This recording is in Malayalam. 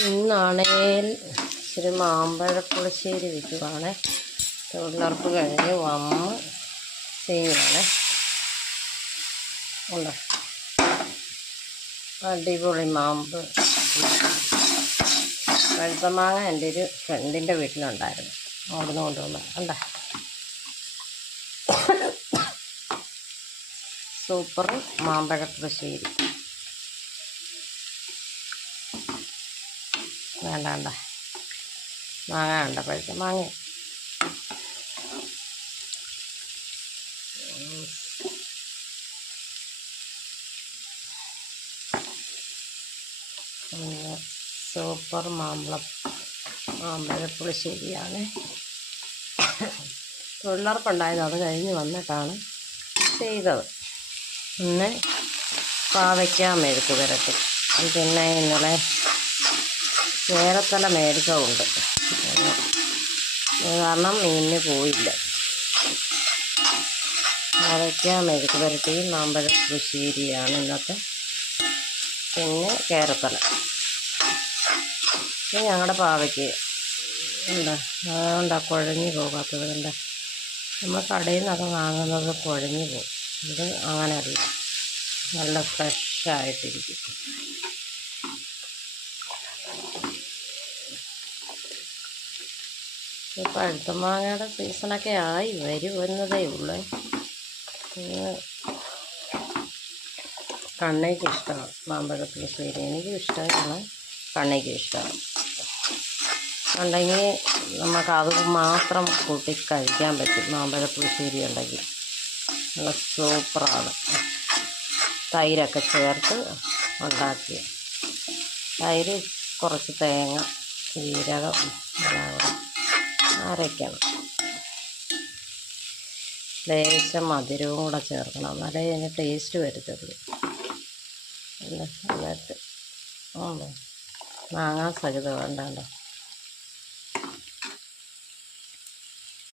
ഇന്നാണേൽ ഇച്ചിരി മാമ്പഴപ്പുളിശ്ശേരി വയ്ക്കുവാണ്. തൊഴിലുറപ്പ് കഴിഞ്ഞ് വന്ന് ചെയ്യുവാണ്. ഉണ്ട് അടിപൊളി മാമ്പ് പഴുത്ത മാങ്ങ എൻ്റെ ഒരു ഫ്രണ്ടിൻ്റെ വീട്ടിലുണ്ടായിരുന്നു. അവിടുന്ന് കൊണ്ടുവന്ന് കണ്ട സൂപ്പർ മാമ്പഴപ്പുളിശ്ശേരി. വേണ്ട മാങ്ങ വേണ്ട, പഴുത്ത മാങ്ങ. സൂപ്പർ മാമ്പഴപ്പുളിശ്ശേരിയാണ്. തൊഴിലുറപ്പുണ്ടായത്, അത് കഴിഞ്ഞ് വന്നിട്ടാണ് ചെയ്തത്. പിന്നെ പാവയ്ക്ക മെഴുക്ക് പുരട്ടി, പിന്നെ ഇന്നലെ ചേരത്തല മേടിച്ചതുണ്ട്. കാരണം മീനിന് പോയില്ല. പാവയ്ക്ക മെഴുക്ക് പുരട്ടിയും മാമ്പഴപ്പുളിശ്ശേരിയാണ് ഇന്നത്തെ. പിന്നെ ചേരത്തല. ഇത് ഞങ്ങളുടെ പാവയ്ക്ക് എന്താ അതുകൊണ്ടാ കുഴഞ്ഞു പോകാത്തത്. കണ്ട നമ്മൾ കടയിൽ നിന്നൊക്കെ വാങ്ങുന്നത് കുഴഞ്ഞു പോകും. ഇത് അങ്ങനെ അല്ല, നല്ല ഫ്രഷായിട്ടിരിക്കും. ഇപ്പോൾ പഴുത്ത മാങ്ങയുടെ സീസണൊക്കെ ആയി വരുന്നതേ ഉള്ളൂ. കണ്ണയ്ക്ക് ഇഷ്ടമാണ് മാമ്പഴപ്പുളിശ്ശേരി. എനിക്കും ഇഷ്ടമാണ്, കണ്ണയ്ക്കും ഇഷ്ടമാണ്. ഉണ്ടെങ്കിൽ നമുക്കത് മാത്രം കൂട്ടി കഴിക്കാൻ പറ്റും. മാമ്പഴപ്പുളിശ്ശേരി ഉണ്ടെങ്കിൽ നല്ല സൂപ്പറാണ്. തൈരൊക്കെ ചേർത്ത് ഉണ്ടാക്കി, തൈര് കുറച്ച് തേങ്ങ, ജീരകം അരയ്ക്കണം. ലേശം മധുരവും കൂടെ ചേർക്കണം, എന്നാലേ അതിന് ടേസ്റ്റ് വരത്തുള്ളൂ. എന്നിട്ട് മാങ്ങാ സഹിതം വേണ്ടല്ലോ.